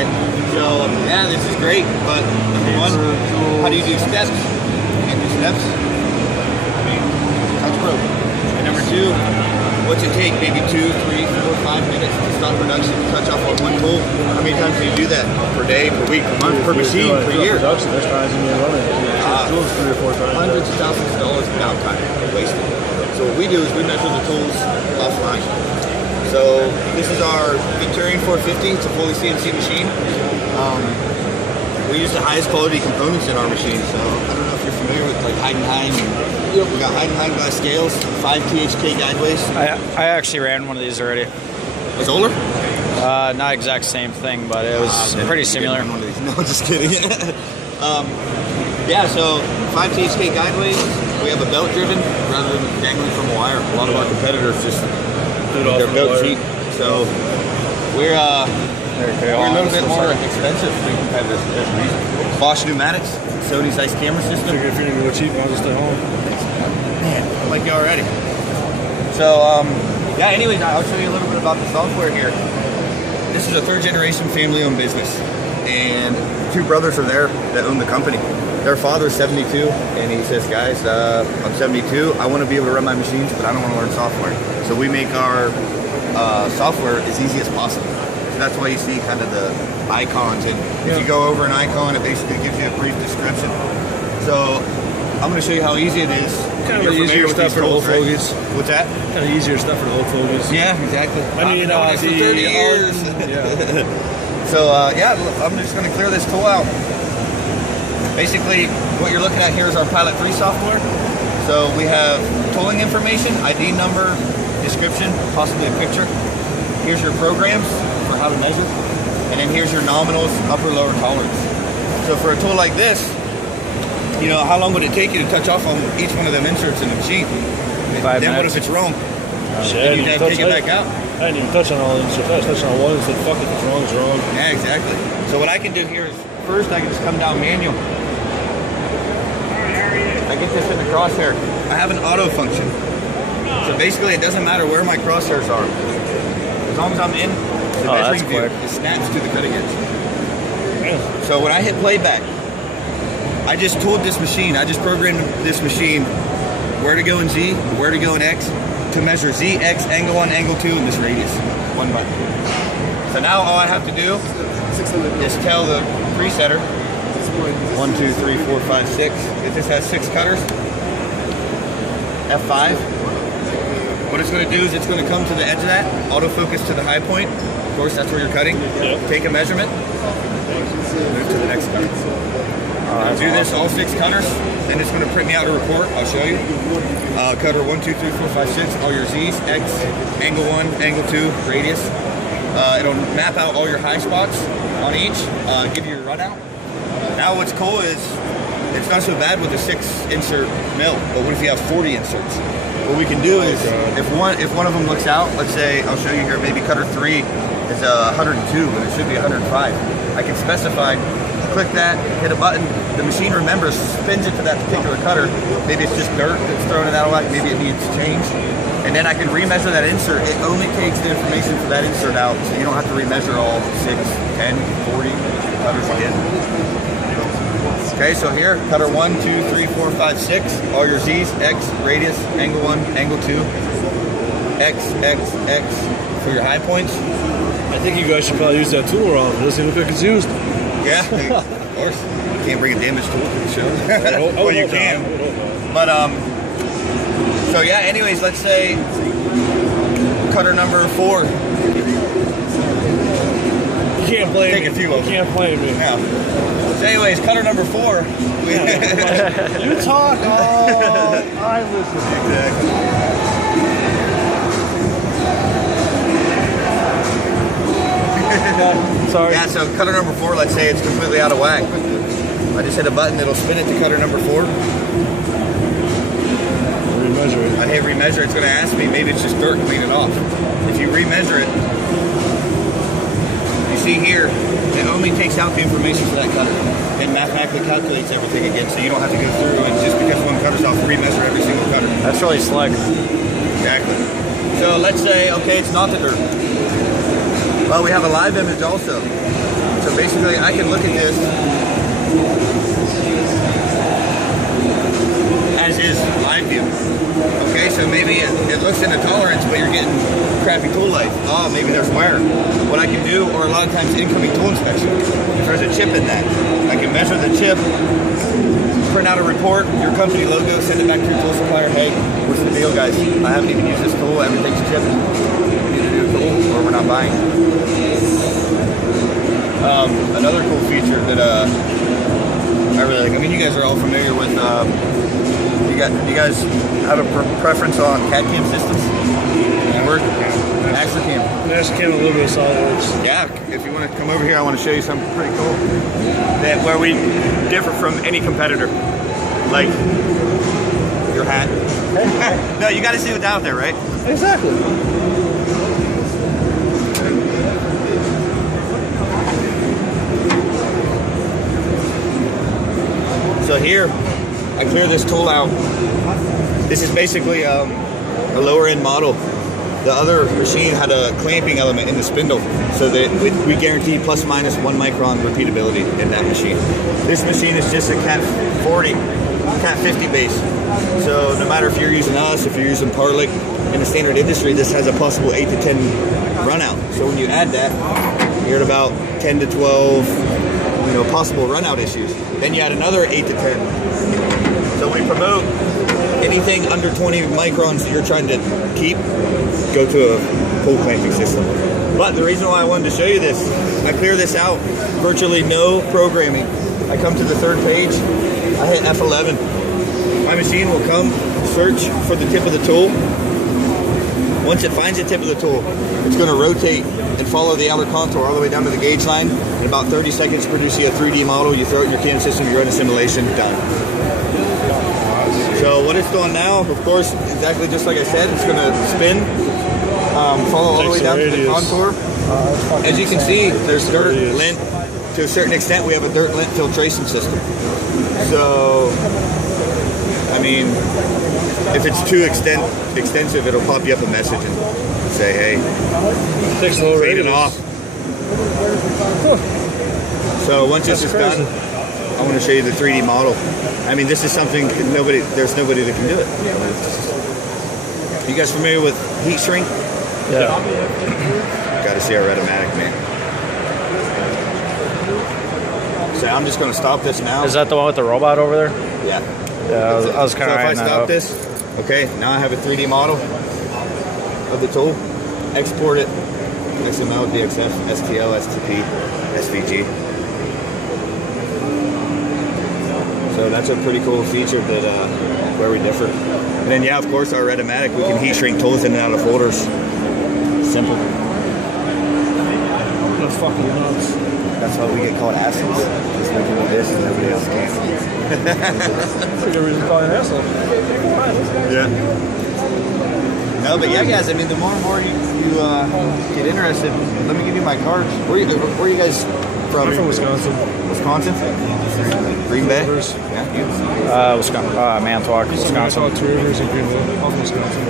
Okay, so yeah, this is great, but number one, how do you do steps? You can't do steps. I mean, touch rope. And number two, what's it take? Maybe 2, 3, 4, 5 minutes to stop production, to touch off on one tool? How many times do you do that? Per day, per week, per month, per machine, per year? Production, there's times when you're running. Tools 3 or 4 times. Hundreds of thousands of dollars of downtime wasted. So what we do is we measure the tools offline. So this is our Victorian 450. It's a fully CNC machine. We use the highest quality components in our machine. So I don't know if you're familiar with like Heidenhain. We got Heidenhain glass scales, 5 THK guideways. I actually ran one of these already. A Zoller? Not exact same thing, but it was pretty similar. No, just kidding. Yeah, so 5 THK guideways. We have a belt driven rather than dangling from a wire. A lot of our competitors just they're belt cheap. So we're a little bit more expensive than competitors. Bosch pneumatics, Sony's ice camera system. If you're gonna go cheap, I'll just stay home. Man, I like you already. So yeah. Anyways, I'll show you a little bit about the software here. This is a 3rd generation family owned business, and 2 brothers are there that own the company. Their father's 72, and he says, guys, I'm 72, I want to be able to run my machines, but I don't want to learn software. So we make our software as easy as possible. So that's why you see kind of the icons, and if you go over an icon, it basically gives you a brief description. So I'm going to show you how easy it is. Kind of easier stuff for the old fogies. What's that? Kind of easier stuff for the old fogies. Yeah, exactly. I mean, for 30 years. Yeah. So yeah, I'm just going to clear this tool out. Basically, what you're looking at here is our Pilot 3 software. So we have tooling information, ID number, description, possibly a picture. Here's your programs for how to measure. And then here's your nominals, upper, lower tolerance. So for a tool like this, you know, how long would it take you to touch off on each one of them inserts in the machine? 5 then minutes. what if it's wrong? Shit, Then you'd have to take it back out. I didn't even touch on all of them. So if I was touching on one and said, fuck it, if it's wrong, it's wrong. Yeah, exactly. So what I can do here is, first I can just come down manual. I get this in the crosshair. I have an auto function. So basically it doesn't matter where my crosshairs are. As long as I'm in the measuring view, it snaps to the cutting edge. So when I hit playback, I just tooled this machine. I just programmed this machine where to go in Z, where to go in X, to measure Z, X, angle 1, angle 2, and this radius. One button. So now all I have to do is tell the presetter 1, 2, 3, 4, 5, 6. If this has 6 cutters, F5. What it's going to do is it's going to come to the edge of that, autofocus to the high point. Of course, that's where you're cutting. Take a measurement, move to the next cutter. Do this all 6 cutters, then it's going to print me out a report. I'll show you. Cutter 1, 2, 3, 4, 5, 6, all your Z's, X, angle 1, angle 2, radius. It'll map out all your high spots on each, give you your run out. Now what's cool is it's not so bad with a 6 insert mill, but what if you have 40 inserts? What we can do is if one of them looks out, let's say, I'll show you here, maybe cutter 3 is 102, but it should be 105. I can specify, click that, hit a button, the machine remembers, spins it to that particular cutter. Maybe it's just dirt that's thrown it out of whack, maybe it needs change. And then I can remeasure that insert. It only takes the information for that insert out, so you don't have to remeasure all 6, 10, 40 cutters again. Okay, so here, cutter 1, 2, 3, 4, 5, 6, all your Z's, X, radius, angle 1, angle 2, X, X, X for your high points. I think you guys should probably use that tool around. It doesn't look like it's used. Yeah, of course. You can't bring a damaged tool to the show. Well, you can. But, so yeah, anyways, let's say cutter number 4. You can't blame Take me. a few of them. You can't blame me. Yeah. So anyways, cutter number 4. You talk, I listen. Exactly. Sorry. Yeah, so cutter number 4, let's say it's completely out of whack. I just hit a button, it'll spin it to cutter number 4. Remeasure it. I hit remeasure, it's going to ask me, maybe it's just dirt, clean it off. If you remeasure it, you see here, it only takes out the information for that cutter. It mathematically calculates everything again, so you don't have to go through and just because one cutter's off, remeasure every single cutter. That's really slick. Exactly. So let's say, okay, it's not the dirt. Well, we have a live image also. So basically, I can look at this as is live view. Okay, so maybe it looks in a tolerance, but you're getting crappy tool life. Oh, maybe there's wear. What I can do, or a lot of times incoming tool inspection, if there's a chip in that, I can measure the chip, print out a report, your company logo, send it back to your tool supplier. Hey, what's the deal, guys? I haven't even used this tool. Everything's chipped. We need a new tool, or we're not buying. Another cool feature that I really like. I mean, you guys are all familiar with. You guys have a preference on CAD CAM systems? Word? Mastercam. Mastercam, a little bit of SolidWorks. Yeah, if you want to come over here, I want to show you something pretty cool. That where we differ from any competitor. Like your hat. No, you got to see what's out there, right? Exactly. So here, I clear this tool out. This is basically a lower end model. The other machine had a clamping element in the spindle, so that we guarantee plus minus 1 micron repeatability in that machine. This machine is just a Cat 40, Cat 50 base. So no matter if you're using us, if you're using Parlic, in the standard industry, this has a possible 8 to 10 run out. So when you add that, you're at about 10 to 12, possible run out issues. Then you add another 8 to 10. So we promote anything under 20 microns that you're trying to keep, go to a full clamping system. But the reason why I wanted to show you this, I clear this out, virtually no programming. I come to the third page, I hit F11. My machine will come, search for the tip of the tool. Once it finds the tip of the tool, it's going to rotate and follow the outer contour all the way down to the gauge line. In about 30 seconds, produce you a 3D model. You throw it in your CAM system, you run a simulation, done. So what it's doing now, of course, exactly just like I said, it's going to spin, follow all the way down to the contour. As you can see, there's dirt, lint. To a certain extent, we have a dirt lint filtration system. So, I mean, if it's too extensive, it'll pop you up a message and say, hey, fade it off. So once this is done, I want to show you the 3D model. I mean, this is something there's nobody that can do it. You guys familiar with heat shrink? Yeah. Got to see our Retomatic, man. So I'm just going to stop this now. Is that the one with the robot over there? Yeah. Yeah, I was kind of So if I eyeing that stop up. this, okay, now I have a 3D model of the tool. Export it, XML, DXF, STL, STP, SVG. So that's a pretty cool feature that where we differ. And then, yeah, of course, our Retomatic, we can heat shrink tools in and out of folders. Simple. That's fucking nuts. That's why we get called assholes. Just making do this and nobody else can. That's a good reason to call you an asshole. Yeah. No, but yeah, guys. I mean, the more and more you get interested, let me give you my cards. Where are you guys from? I'm from Wisconsin. Wisconsin? Green Bay? Rivers. Yeah. Wisconsin, Manitowoc, Wisconsin. Two Rivers in Green Bay, Wisconsin.